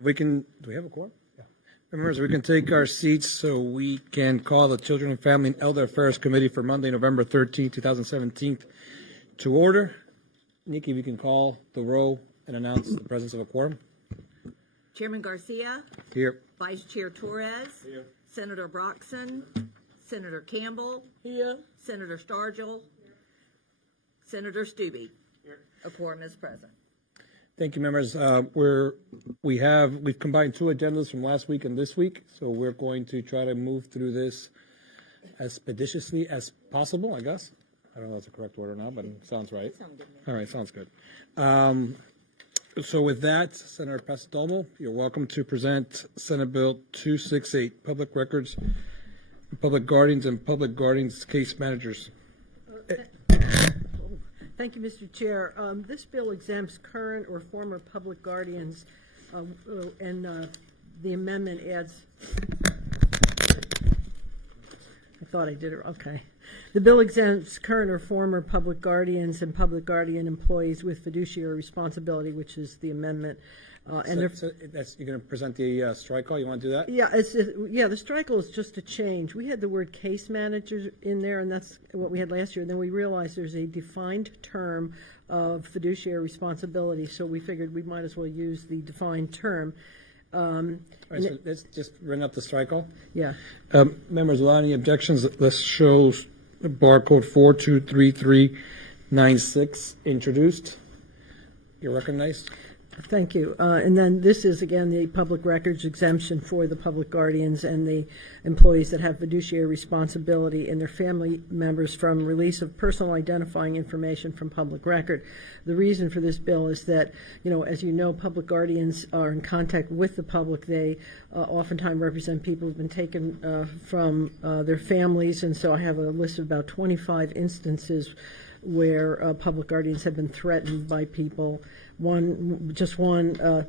Do we have a quorum? Yeah. Members, we can take our seats so we can call the Children and Family and Elder Affairs Committee for Monday, November 13, 2017 to order. Nikki, we can call the roll and announce the presence of a quorum. Chairman Garcia. Here. Vice Chair Torres. Here. Senator Broxson. Senator Campbell. Here. Senator Stargell. Senator Stubbe. Here. A quorum is present. Thank you, members. We've combined two agendas from last week and this week, so we're going to try to move through this as expeditiously as possible, I guess. I don't know if that's the correct word or not, but it sounds right. All right, sounds good. So with that, Senator Pasadomo, you're welcome to present Senate Bill 268, Public Records, Public Guardians, and Public Guardians Case Managers. Thank you, Mr. Chair. This bill exempts current or former public guardians, and the amendment adds. I thought I did it. Okay. The bill exempts current or former public guardians and public guardian employees with fiduciary responsibility, which is the amendment. You're going to present the strike call. You want to do that? Yeah, the strike is just a change. We had the word case manager in there, and that's what we had last year. And then we realized there's a defined term of fiduciary responsibility, so we figured we might as well use the defined term. All right, so let's just bring up the strike call. Yeah. Members, without any objections, let's show barcode 423396 introduced. You're recognized. Thank you. And then this is, again, the public records exemption for the public guardians and the employees that have fiduciary responsibility and their family members from release of personal identifying information from public record. The reason for this bill is that, as you know, public guardians are in contact with the public. They oftentimes represent people who've been taken from their families, and so I have a list of about 25 instances where public guardians have been threatened by people. A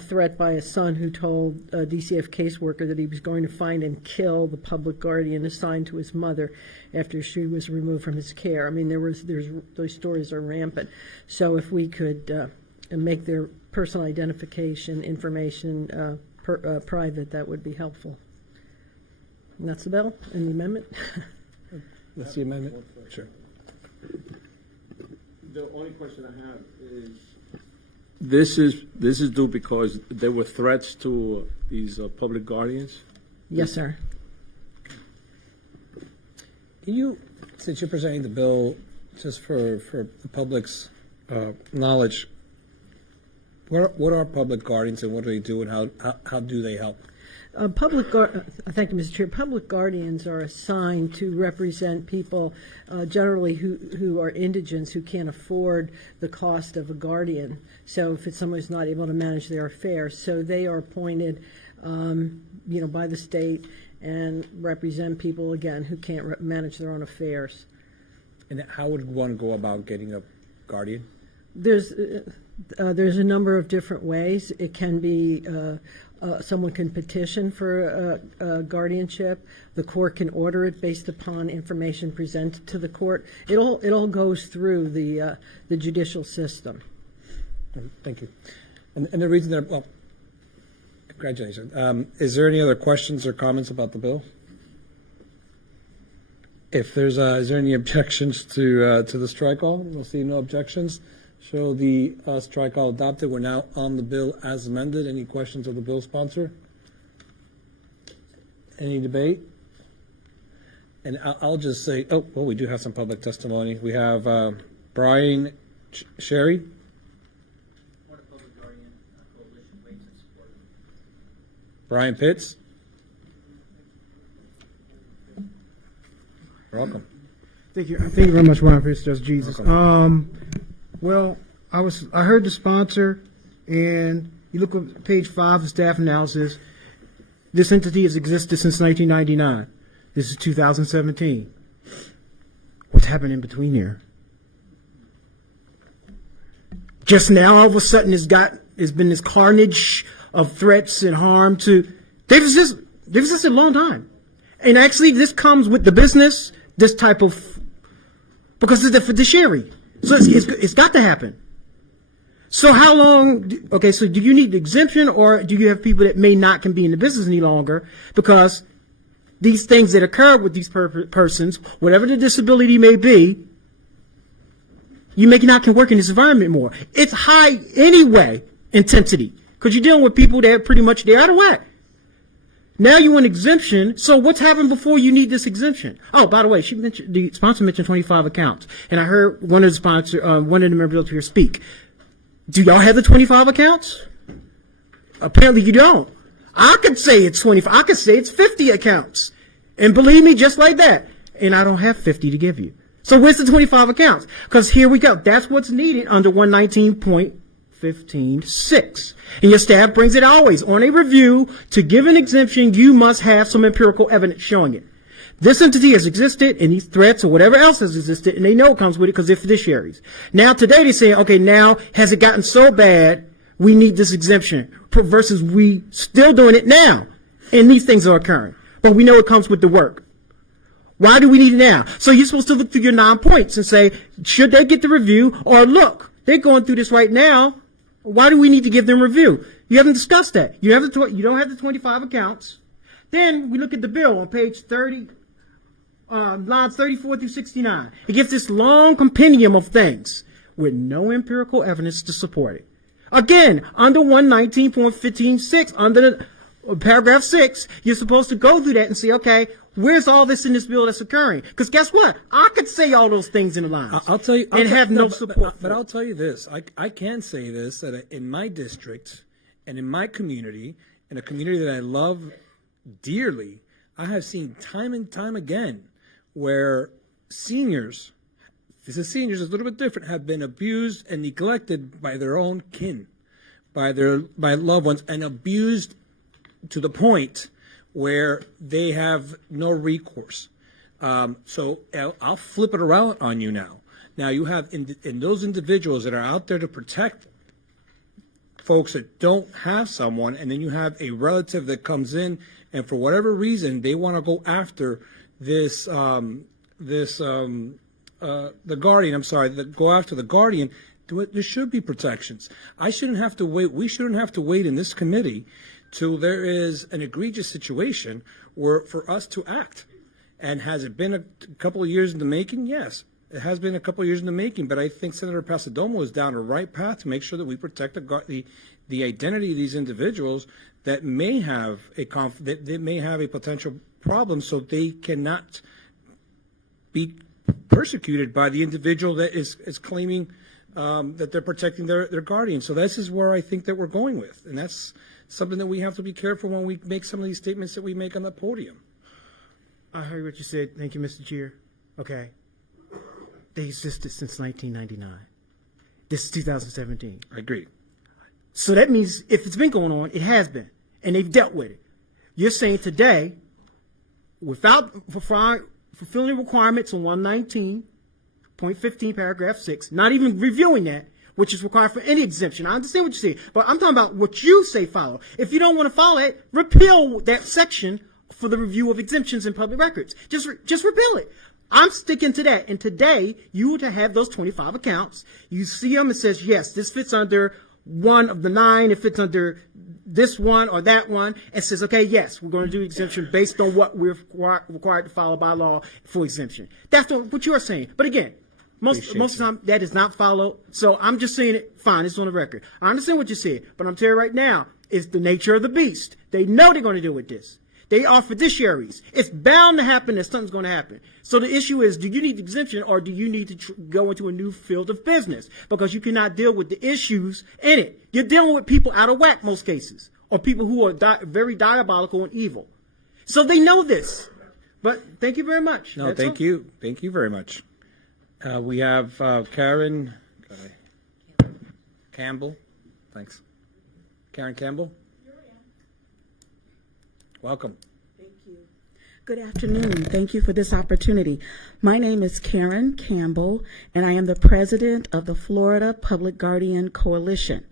threat by a son who told a DCF caseworker that he was going to find and kill the public guardian assigned to his mother after she was removed from his care. I mean, those stories are rampant. So if we could make their personal identification information private, that would be helpful. And that's the bill and the amendment. That's the amendment. Sure. The only question I have is, this is due because there were threats to these public guardians? Yes, sir. Can you, since you're presenting the bill, just for the public's knowledge, what are public guardians and what do they do and how do they help? Thank you, Mr. Chair. Public guardians are assigned to represent people generally who are indigents who can't afford the cost of a guardian. So if it's someone who's not able to manage their affairs, so they are appointed, by the state and represent people again who can't manage their own affairs. And how would one go about getting a guardian? There's a number of different ways. It can be someone can petition for a guardianship. The court can order it based upon information presented to the court. It all goes through the judicial system. Thank you. And the reason that, well, congratulations. Is there any other questions or comments about the bill? If there's, is there any objections to the strike call? We'll see no objections. So the strike call adopted. We're now on the bill as amended. Any questions of the bill sponsor? Any debate? And I'll just say, we do have some public testimony. We have Brian Sherry. Brian Pitts. Welcome. Thank you very much, Brian Pitts, Just Jesus. Well, I heard the sponsor, and you look at page 5 of the staff analysis. This entity has existed since 1999. This is 2017. What's happened in between here? Just now, all of a sudden, there's been this carnage of threats and harm to. They've existed a long time, and actually, this comes with the business. This type of, because it's the fiduciary, so it's got to happen. So how long, okay, so do you need the exemption, or do you have people that may not can be in the business any longer because these things that occur with these persons, whatever the disability may be, you may not can work in this environment more. It's high anyway, intensity, because you're dealing with people that are pretty much, they're out of whack. Now you want exemption, so what's happened before you need this exemption? Oh, by the way, the sponsor mentioned 25 accounts, and I heard one of the members up here speak. Do y'all have the 25 accounts? Apparently you don't. I could say it's 25. I could say it's 50 accounts. And believe me, just like that. And I don't have 50 to give you. So where's the 25 accounts? Because here we go. That's what's needed under 119.15.6. And your staff brings it always. On a review, to give an exemption, you must have some empirical evidence showing it. This entity has existed, and these threats or whatever else has existed, and they know it comes with it because they're fiduciaries. Now today they're saying, okay, now has it gotten so bad we need this exemption versus we still doing it now, and these things are occurring. But we know it comes with the work. Why do we need it now? So you're supposed to look through your 9 points and say, should they get the review, or look, they're going through this right now. Why do we need to give them review? You haven't discussed that. You don't have the 25 accounts. Then we look at the bill on page 30. Lines 34 through 69. It gives this long compendium of things with no empirical evidence to support it. Again, under 119.15.6, under paragraph 6, you're supposed to go through that and say, okay, where's all this in this bill that's occurring? Because guess what? I could say all those things in the lines. I'll tell you, and have no support. But I'll tell you this: I can say this, that in my district and in my community, in a community that I love dearly, I have seen time and time again where seniors, this is seniors, it's a little bit different, have been abused and neglected by their own kin, by loved ones, and abused to the point where they have no recourse. So I'll flip it around on you now. Now you have in those individuals that are out there to protect folks that don't have someone, and then you have a relative that comes in and for whatever reason they want to go after the guardian. Go after the guardian. There should be protections. I shouldn't have to wait. We shouldn't have to wait in this committee till there is an egregious situation for us to act. And has it been a couple of years in the making? Yes, it has been a couple of years in the making. But I think Senator Pasadomo is down the right path to make sure that we protect the identity of these individuals that may have a potential problem, so they cannot be persecuted by the individual that is claiming that they're protecting their guardian. So this is where I think that we're going with, and that's something that we have to be careful when we make some of these statements that we make on the podium. I heard what you said. Thank you, Mr. Chair. Okay. They existed since 1999. This is 2017. I agree. So that means if it's been going on, it has been, and they've dealt with it. You're saying today, without fulfilling requirements on 119.15 paragraph 6, not even reviewing that, which is required for any exemption. I understand what you say, but I'm talking about what you say follow. If you don't want to follow it, repeal that section for the review of exemptions in public records. Just repeal it. I'm sticking to that. And today, you were to have those 25 accounts. You see them, it says, yes, this fits under one of the 9. It fits under this one or that one. It says, okay, yes, we're going to do exemption based on what we're required to follow by law for exemption. That's what you're saying. But again, most of the time, that is not followed. So I'm just saying it, fine, it's on the record. I understand what you said, but I'm telling you right now, it's the nature of the beast. They know they're going to deal with this. They are fiduciaries. It's bound to happen that something's going to happen. So the issue is, do you need exemption or do you need to go into a new field of business? Because you cannot deal with the issues in it. You're dealing with people out of whack most cases, or people who are very diabolical and evil. So they know this. But thank you very much. No, thank you. Thank you very much. We have Karen Campbell. Thanks. Karen Campbell. Welcome. Thank you. Good afternoon. Thank you for this opportunity. My name is Karen Campbell, and I am the president of the Florida Public Guardian Coalition.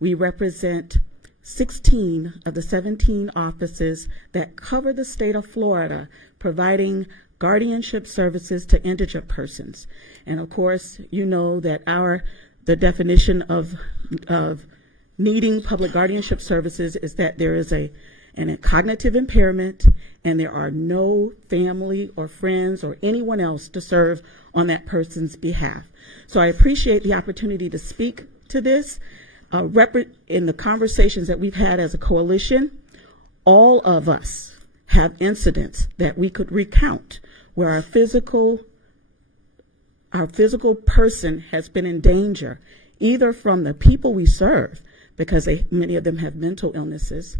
We represent 16 of the 17 offices that cover the state of Florida, providing guardianship services to indigent persons. And of course, you know that our The definition of needing public guardianship services is that there is a cognitive impairment and there are no family or friends or anyone else to serve on that person's behalf. So I appreciate the opportunity to speak to this. In the conversations that we've had as a coalition, all of us have incidents that we could recount where our physical person has been in danger, either from the people we serve, because many of them have mental illnesses,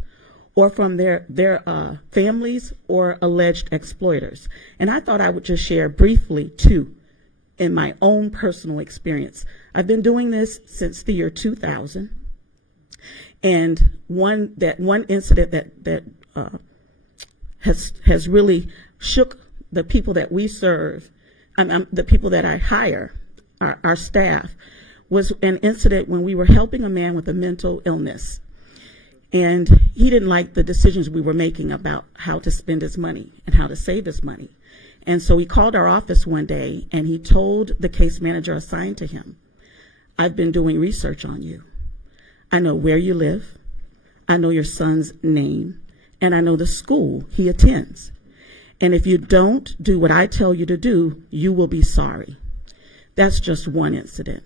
or from their families or alleged exploiters. And I thought I would just share briefly, too, in my own personal experience. I've been doing this since the year 2000, and one incident that has really shook the people that we serve, the people that I hire, our staff, was an incident when we were helping a man with a mental illness. And he didn't like the decisions we were making about how to spend his money and how to save his money. And so he called our office one day and he told the case manager assigned to him, "I've been doing research on you. I know where you live. I know your son's name, and I know the school he attends. And if you don't do what I tell you to do, you will be sorry." That's just one incident.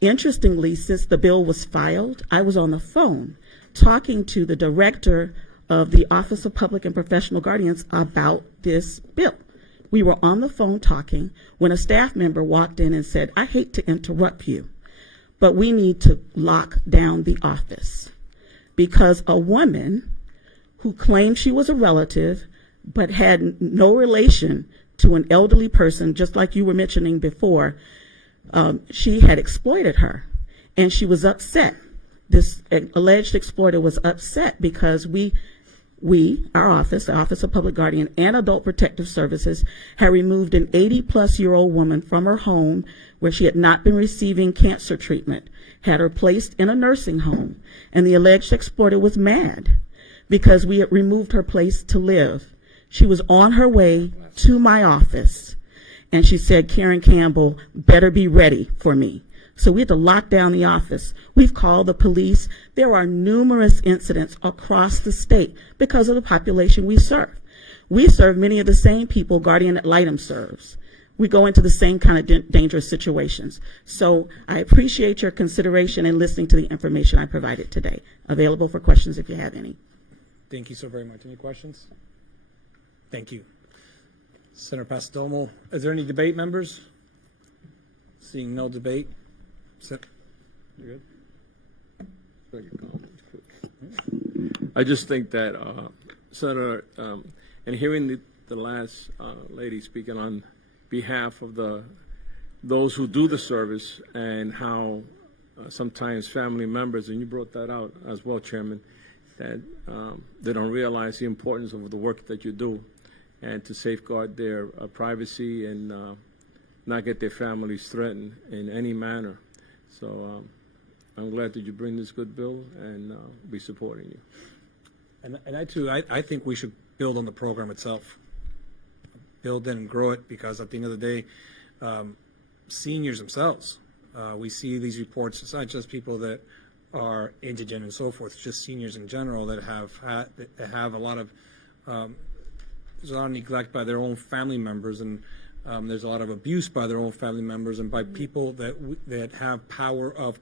Interestingly, since the bill was filed, I was on the phone talking to the director of the Office of Public and Professional Guardians about this bill. We were on the phone talking when a staff member walked in and said, "I hate to interrupt you, but we need to lock down the office," because a woman who claimed she was a relative but had no relation to an elderly person, just like you were mentioning before, she had exploited her, and she was upset. This alleged exploiter was upset because our office, the Office of Public Guardian and Adult Protective Services, had removed an 80-plus-year-old woman from her home where she had not been receiving cancer treatment, had her placed in a nursing home, and the alleged exploiter was mad because we had removed her place to live. She was on her way to my office, and she said, "Karen Campbell better be ready for me." So we had to lock down the office. We've called the police. There are numerous incidents across the state because of the population we serve. We serve many of the same people Guardian ad litem serves. We go into the same kind of dangerous situations. So I appreciate your consideration and listening to the information I provided today. Available for questions if you have any. Thank you so very much. Any questions? Thank you. Senator Pasadomo, is there any debate, members? Seeing no debate. You're good? I just think that, Senator, and hearing the last lady speaking on behalf of those who do the service and how sometimes family members, and you brought that out as well, Chairman, that they don't realize the importance of the work that you do and to safeguard their privacy and not get their families threatened in any manner. So I'm glad that you bring this good bill, and be supporting you. And I too, I think we should build on the program itself. Build it and grow it, because at the end of the day, seniors themselves, we see these reports. It's not just people that are indigent and so forth. It's just seniors in general that have a lot of there's a lot of neglect by their own family members, and there's a lot of abuse by their own family members and by people that have power of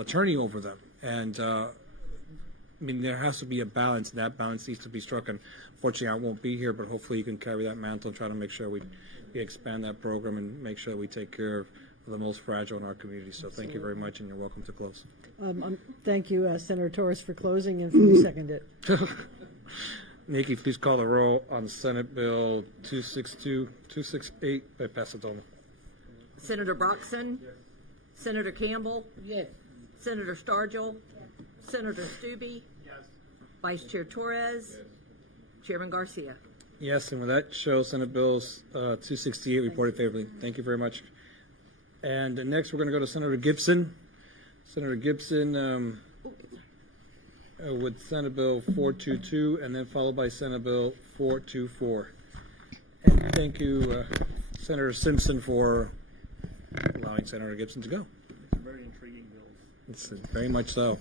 attorney over them. And I mean, there has to be a balance. That balance needs to be struck. And fortunately, I won't be here, but hopefully you can carry that mantle and try to make sure we expand that program and make sure that we take care of the most fragile in our community. So thank you very much, and you're welcome to close. Thank you, Senator Torres, for closing, and for seconded. Nikki, please call the roll on Senate Bill 268 by Pasadena. Senator Broxson? Yes. Senator Campbell? Yes. Senator Stargell? Senator Stubbe? Yes. Vice Chair Torres? Yes. Chairman Garcia? Yes, and with that show, Senate Bills 268 reported favorably. Thank you very much. And next, we're going to go to Senator Gibson. Senator Gibson with Senate Bill 422, and then followed by Senate Bill 424. And thank you, Senator Simpson, for allowing Senator Gibson to go. Very intriguing bills. It's very much so.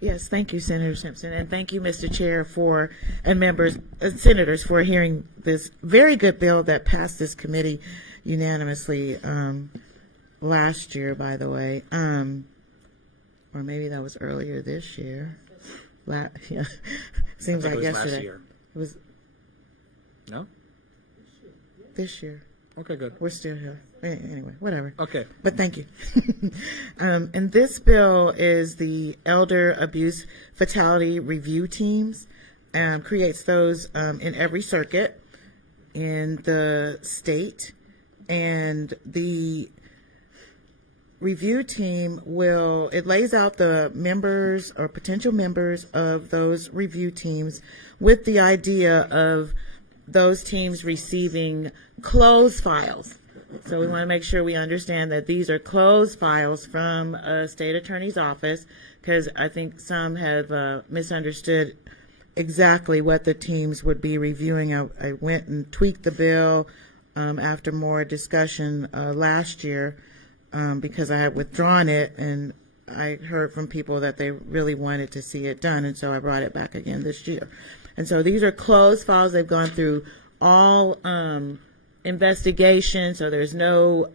Yes, thank you, Senator Simpson, and thank you, Mr. Chair, and members, senators, for hearing this very good bill that passed this committee unanimously last year, by the way, or maybe that was earlier this year. Yeah, seems I think like it was yesterday. last year. It was No? this year. Okay, good. We're still here. Anyway, whatever. Okay. But thank you. And this bill is the Elder Abuse Fatality Review Teams, creates those in every circuit in the state. And the review team it lays out the members or potential members of those review teams with the idea of those teams receiving closed files. So we want to make sure we understand that these are closed files from a state attorney's office, because I think some have misunderstood exactly what the teams would be reviewing. I went and tweaked the bill after more discussion last year because I had withdrawn it, and I heard from people that they really wanted to see it done, and so I brought it back again this year. And so these are closed files. They've gone through all investigation, so there's no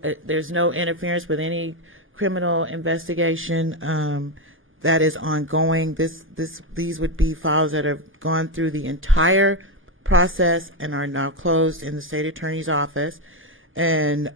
interference with any criminal investigation that is ongoing. These would be files that have gone through the entire process and are now closed in the state attorney's office, and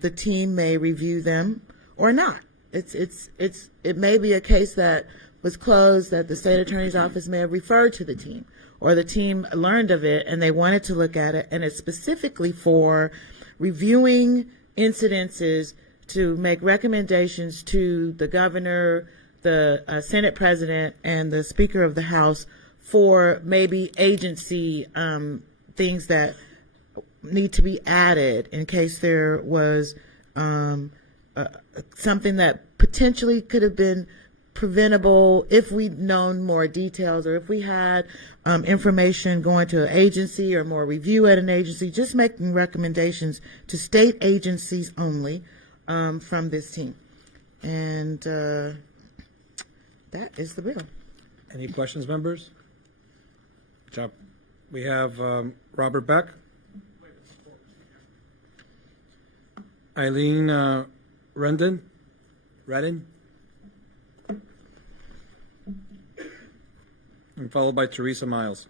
the team may review them or not. It may be a case that was closed that the state attorney's office may have referred to the team, or the team learned of it and they wanted to look at it, and it's specifically for reviewing incidences to make recommendations to the governor, the Senate president, and the Speaker of the House for maybe agency things that need to be added in case there was something that potentially could have been preventable if we'd known more details, or if we had information going to an agency or more review at an agency, just making recommendations to state agencies only from this team. And that is the bill. Any questions, members? Good job. We have Robert Beck. Eileen Redden. And followed by Teresa Miles.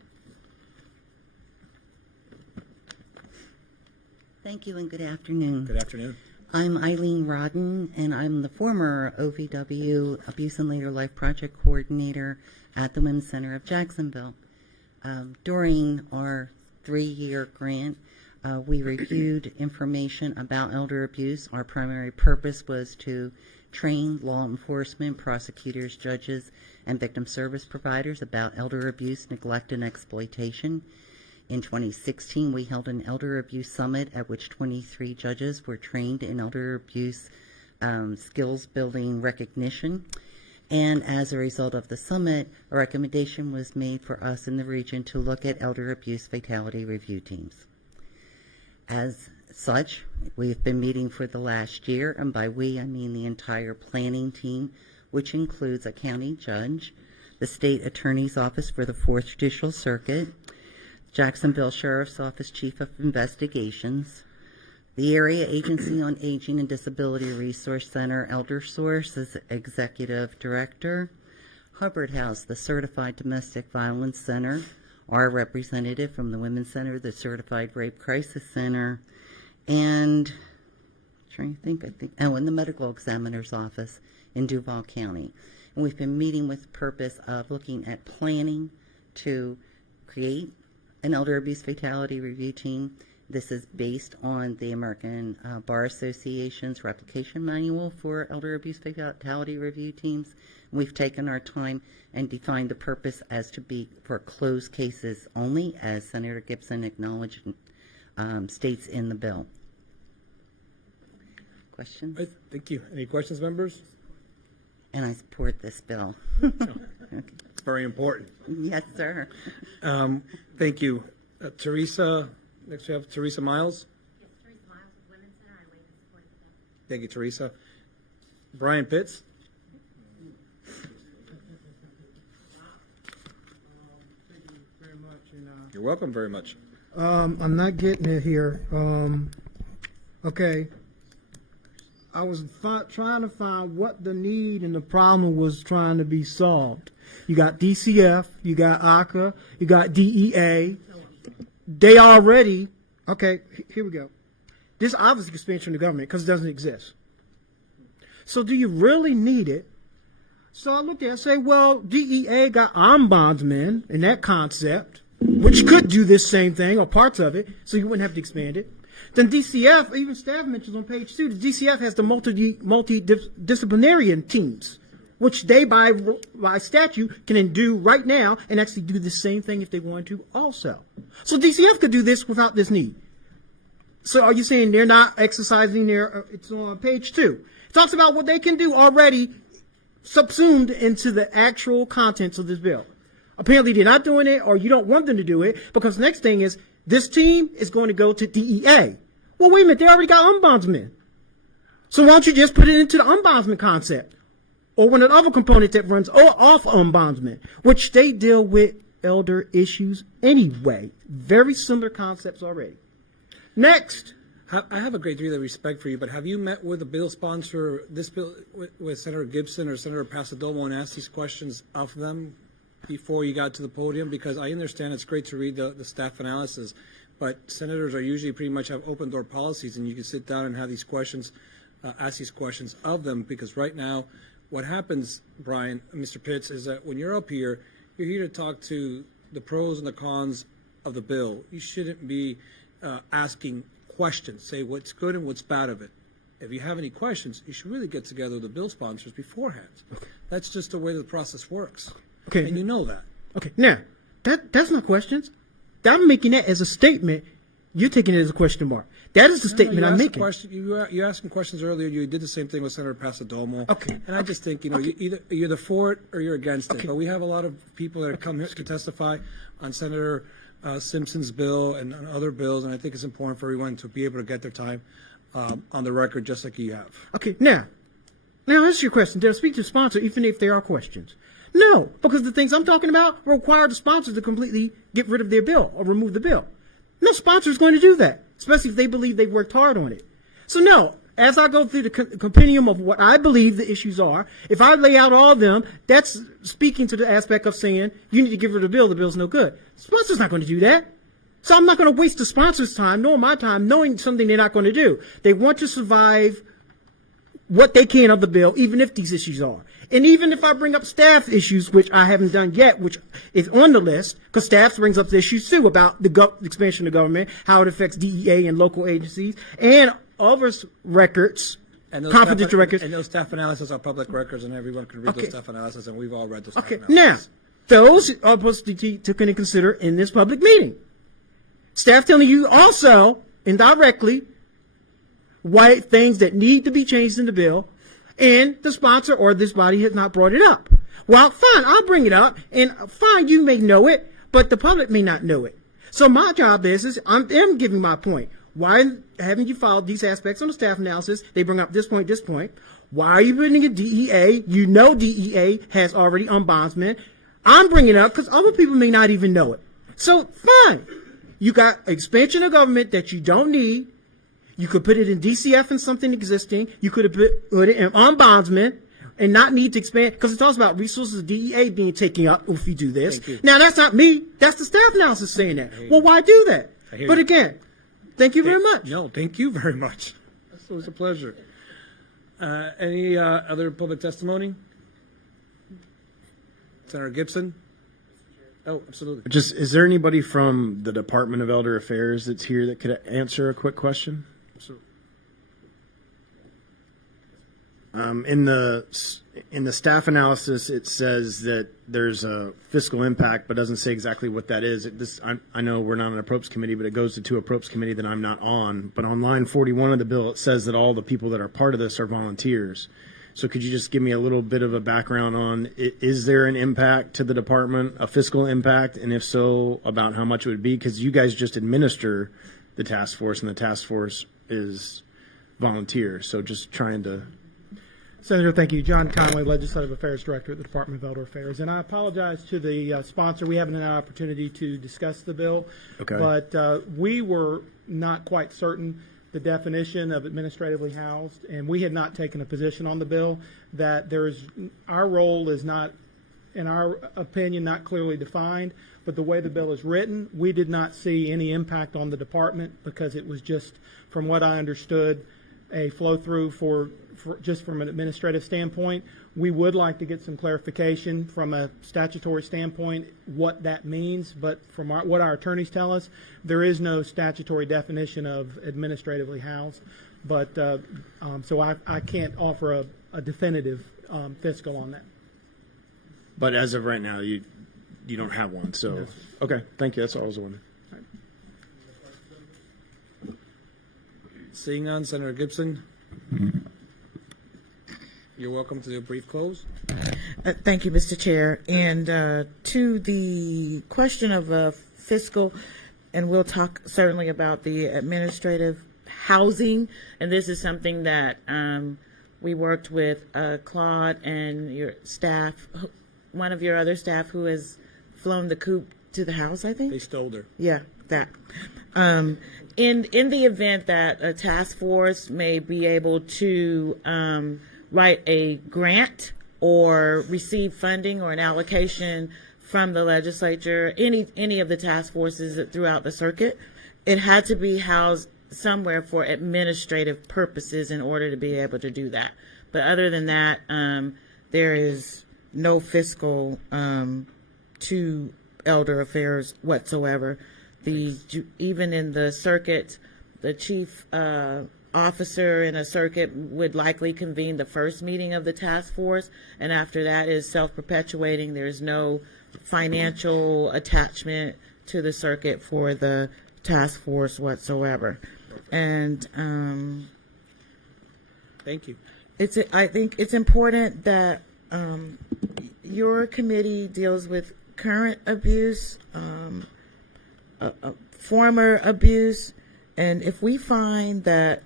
Thank you and good afternoon. Good afternoon. I'm Eileen Rodden, and I'm the former OVW Abuse and Later Life Project Coordinator at the Women's Center of Jacksonville. During our 3-year grant, we reviewed information about elder abuse. Our primary purpose was to train law enforcement, prosecutors, judges, and victim service providers about elder abuse, neglect, and exploitation. In 2016, we held an elder abuse summit at which 23 judges were trained in elder abuse skills building recognition. And as a result of the summit, a recommendation was made for us in the region to look at elder abuse fatality review teams. As such, we've been meeting for the last year, and by we, I mean the entire planning team, which includes a county judge, the state attorney's office for the 4th Judicial Circuit, Jacksonville Sheriff's Office Chief of Investigations, the Area Agency on Aging and Disability Resource Center Elder Source as Executive Director, Hubbard House, the Certified Domestic Violence Center, our representative from the Women's Center, the Certified Rape Crisis Center, and and the Medical Examiner's Office in Duval County. And we've been meeting with the purpose of looking at planning to create an elder abuse fatality review team. This is based on the American Bar Association's replication manual for elder abuse fatality review teams. We've taken our time and defined the purpose as to be for closed cases only, as Senator Gibson acknowledged states in the bill. Questions? Right, thank you. Any questions, members? And I support this bill. It's very important. Yes, sir. Thank you. Teresa, next we have Teresa Miles. Yes, Teresa Miles with Women's Center. I waive in support of the bill. Thank you, Teresa. Brian Pitts? You're welcome very much. I'm not getting it here. Okay. I was trying to find what the need and the problem was trying to be solved. You got DCF, you got ACA, you got DEA. They already, okay, here we go. This obviously expansion of government because it doesn't exist. So do you really need it? So I looked at it and say, well, DEA got ombudsmen in that concept, which could do this same thing or parts of it, so you wouldn't have to expand it. Then DCF, even staff mentions on page 2, the DCF has the multidisciplinary teams, which they by statute can do right now and actually do the same thing if they wanted to also. So DCF could do this without this need. So are you saying they're not exercising their, it's on page 2. It talks about what they can do already subsumed into the actual contents of this bill. Apparently they're not doing it, or you don't want them to do it, because the next thing is this team is going to go to DEA. Well, wait a minute, they already got ombudsmen. So why don't you just put it into the ombudsman concept? Or one of the other components that runs off ombudsman, which they deal with elder issues anyway. Very similar concepts already. Next. I have a great deal of respect for you, but have you met with the bill sponsor, this bill, with Senator Gibson or Senator Pasadomo, and asked these questions of them before you got to the podium? Because I understand it's great to read the staff analysis, but senators are usually pretty much have open door policies, and you can sit down and have these questions, ask these questions of them. Because right now, what happens, Brian, Mr. Pitts, is that when you're up here, you're here to talk to the pros and the cons of the bill. You shouldn't be asking questions, say what's good and what's bad of it. If you have any questions, you should really get together with the bill sponsors beforehand. Okay. That's just the way the process works. Okay. And you know that. Okay. Now, that's not questions. I'm making that as a statement. You're taking it as a question mark. That is the statement I'm making. You asked some questions earlier. You did the same thing with Senator Pasadomo. Okay. And I just think, you're either for it or you're against it. Okay. But we have a lot of people that come here to testify on Senator Simpson's bill and on other bills, and I think it's important for everyone to be able to get their time on the record, just like you have. Okay. Now that's your question. They'll speak to the sponsor even if there are questions. No, because the things I'm talking about require the sponsor to completely get rid of their bill or remove the bill. No sponsor is going to do that, especially if they believe they've worked hard on it. So no, as I go through the compendium of what I believe the issues are, if I lay out all of them, that's speaking to the aspect of saying you need to get rid of the bill's no good. The sponsor's not going to do that. So I'm not going to waste the sponsor's time nor my time knowing something they're not going to do. They want to survive what they can of the bill, even if these issues are. And even if I bring up staff issues, which I haven't done yet, which is on the list, because staff brings up the issues too about the expansion of government, how it affects DEA and local agencies, and other records, confidential records. And those staff analysis are public records, and everyone can read those staff analysis, and we've all read those staff analysis. Now, those are supposed to be taken into consider in this public meeting. Staff telling you also, indirectly, why things that need to be changed in the bill, and the sponsor or this body has not brought it up. Well, fine, I'll bring it up, and fine, you may know it, but the public may not know it. So my job is I'm giving my point. Why haven't you followed these aspects on the staff analysis? They bring up this point, this point. Why are you putting it DEA? You know DEA has already ombudsman. I'm bringing it up because other people may not even know it. So fine, you got expansion of government that you don't need. You could put it in DCF and something existing. You could have put it in ombudsman and not need to expand, because it talks about resources of DEA being taken up if you do this. Now, that's not me. That's the staff analysis saying that. Well, why do that? But again, thank you very much. No, thank you very much. It was a pleasure. Any other public testimony? Senator Gibson? Oh, absolutely. Just, is there anybody from the Department of Elder Affairs that's here that could answer a quick question? In the staff analysis, it says that there's a fiscal impact, but doesn't say exactly what that is. I know we're not on a appropriates committee, but it goes to a appropriates committee that I'm not on. But on line 41 of the bill, it says that all the people that are part of this are volunteers. So could you just give me a little bit of a background on, is there an impact to the department, a fiscal impact, and if so, about how much it would be? Because you guys just administer the task force, and the task force is volunteer. So just trying to. Senator, thank you. John Conway, Legislative Affairs Director at the Department of Elder Affairs. And I apologize to the sponsor. We haven't had an opportunity to discuss the bill. Okay. But we were not quite certain the definition of administratively housed, and we had not taken a position on the bill. That our role is not, in our opinion, not clearly defined. But the way the bill is written, we did not see any impact on the department because it was just, from what I understood, a flow through for just from an administrative standpoint. We would like to get some clarification from a statutory standpoint what that means, but from what our attorneys tell us, there is no statutory definition of administratively housed. But so I can't offer a definitive fiscal on that. But as of right now, you don't have one. So okay, thank you. That's all I was wondering. Seeing none, Senator Gibson. You're welcome to do a brief close. Thank you, Mr. Chair. And to the question of fiscal, and we'll talk certainly about the administrative housing, and this is something that we worked with Claude and your staff, one of your other staff who has flown the coop to the House, I think. They stole her. Yeah, that. In the event that a task force may be able to write a grant or receive funding or an allocation from the legislature, any of the task forces throughout the circuit, it had to be housed somewhere for administrative purposes in order to be able to do that. But other than that, there is no fiscal to elder affairs whatsoever. Even in the circuit, the chief officer in a circuit would likely convene the first meeting of the task force, and after that is self-perpetuating. There's no financial attachment to the circuit for the task force whatsoever. And Thank you. I think it's important that your committee deals with current abuse, former abuse, and if we find that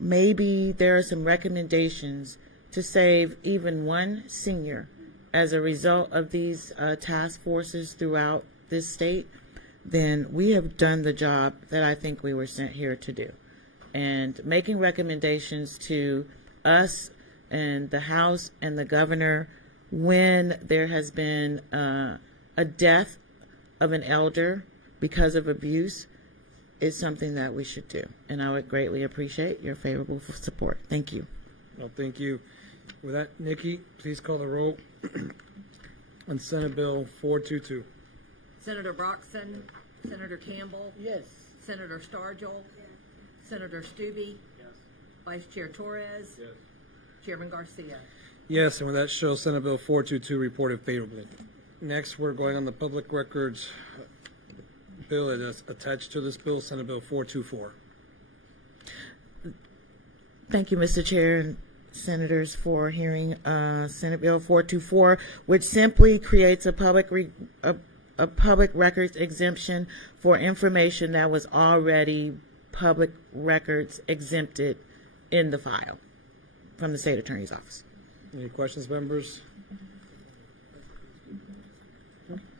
maybe there are some recommendations to save even one senior as a result of these task forces throughout this state, then we have done the job that I think we were sent here to do. And making recommendations to us and the House and the governor when there has been a death of an elder because of abuse is something that we should do. And I would greatly appreciate your favorable support. Thank you. Well, thank you. With that, Nikki, please call the roll on Senate Bill 422. Senator Broxton, Senator Campbell. Yes. Senator Stargell. Senator Stube. Vice Chair Torres. Chairman Garcia. Yes, and with that show, Senate Bill 422 reported favorably. Next, we're going on the public records bill that is attached to this bill, Senate Bill 424. Thank you, Mr. Chair and Senators, for hearing Senate Bill 424, which simply creates a public records exemption for information that was already public records exempted in the file from the State Attorney's Office. Any questions, members?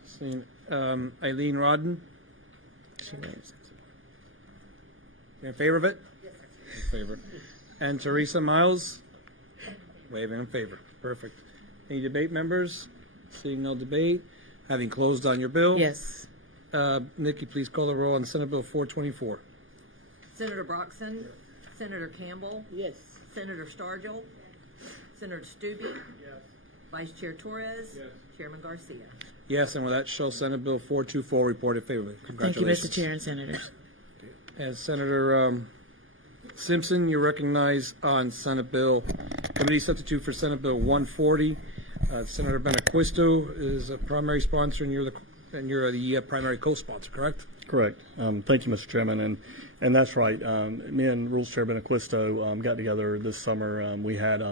Seeing Eileen Rodden. You in favor of it? Yes, sir. In favor. And Teresa Miles? Waving in favor. Perfect. Any debate, members? Seeing no debate. Having closed on your bill? Yes. Nikki, please call the roll on Senate Bill 424. Senator Broxton. Senator Campbell. Yes. Senator Stargell. Senator Stube. Vice Chair Torres. Chairman Garcia. Yes, and with that, show Senate Bill 424 reported favorably. Thank you, Congratulations. Mr. Chair and Senators. As Senator Simpson, you're recognized on Senate Bill, Committee Substitute for Senate Bill 140. Senator Benaquisto is a primary sponsor, and you're the primary co-sponsor, correct? Correct. Thank you, Mr. Chairman, and that's right. Me and Rules Chair Benaquisto got together this summer. We had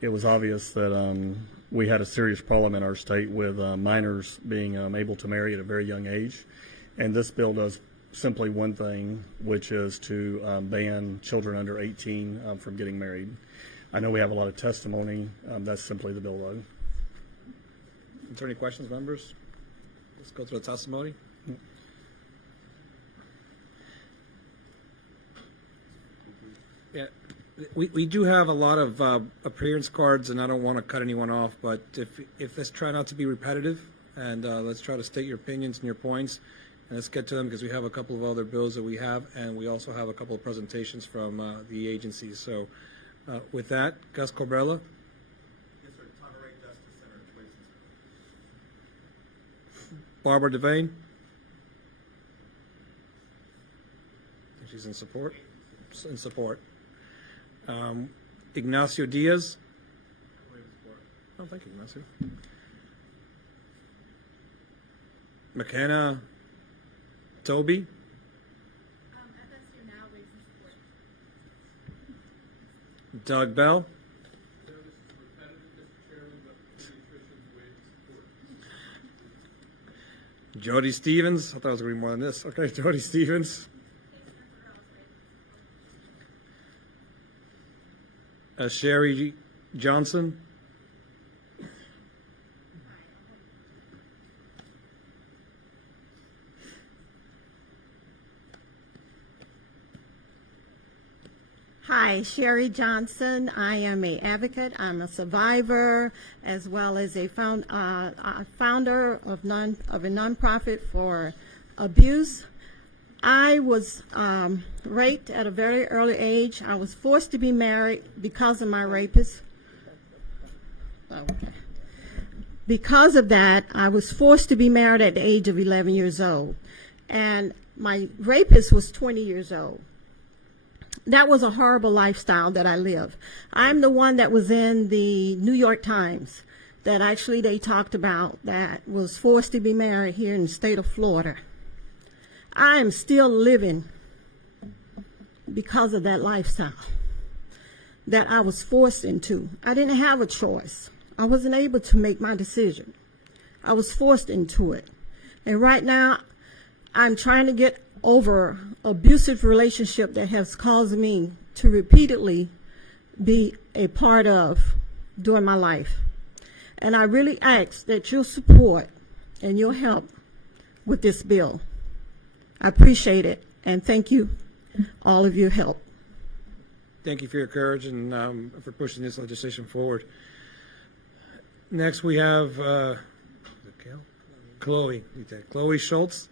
it was obvious that we had a serious problem in our state with minors being able to marry at a very young age, and this bill does simply one thing, which is to ban children under 18 from getting married. I know we have a lot of testimony. That's simply the bill, though. Is there any questions, members? Let's go through the testimony. Yeah, we do have a lot of appearance cards, and I don't want to cut anyone off, but if let's try not to be repetitive, and let's try to state your opinions and your points, and let's get to them because we have a couple of other bills that we have, and we also have a couple of presentations from the agencies. So with that, Gus Cobrella. Yes, sir. FloridaTest2 Center, please. Barbara Devane. She's in support. In support. Ignacio Diaz. Oh, thank you, Ignacio. McKenna Toby. Doug Bell. Jody Stevens. I thought I was going to read more than this. Okay, Jody Stevens. Sherry Johnson. Hi, Sherry Johnson. I am an advocate. I'm a survivor, as well as a founder of a nonprofit for abuse. I was raped at a very early age. I was forced to be married because of my rapist. Because of that, I was forced to be married at the age of 11 years old. And my rapist was 20 years old. That was a horrible lifestyle that I lived. I'm the one that was in the New York Times that actually they talked about that was forced to be married here in the state of Florida. I am still living because of that lifestyle that I was forced into. I didn't have a choice. I wasn't able to make my decision. I was forced into it. And right now, I'm trying to get over abusive relationship that has caused me to repeatedly be a part of during my life. And I really ask that your support and your help with this bill. I appreciate it, and thank you, all of your help. Thank you for your courage and for pushing this legislation forward. Next, we have Chloe Schultz.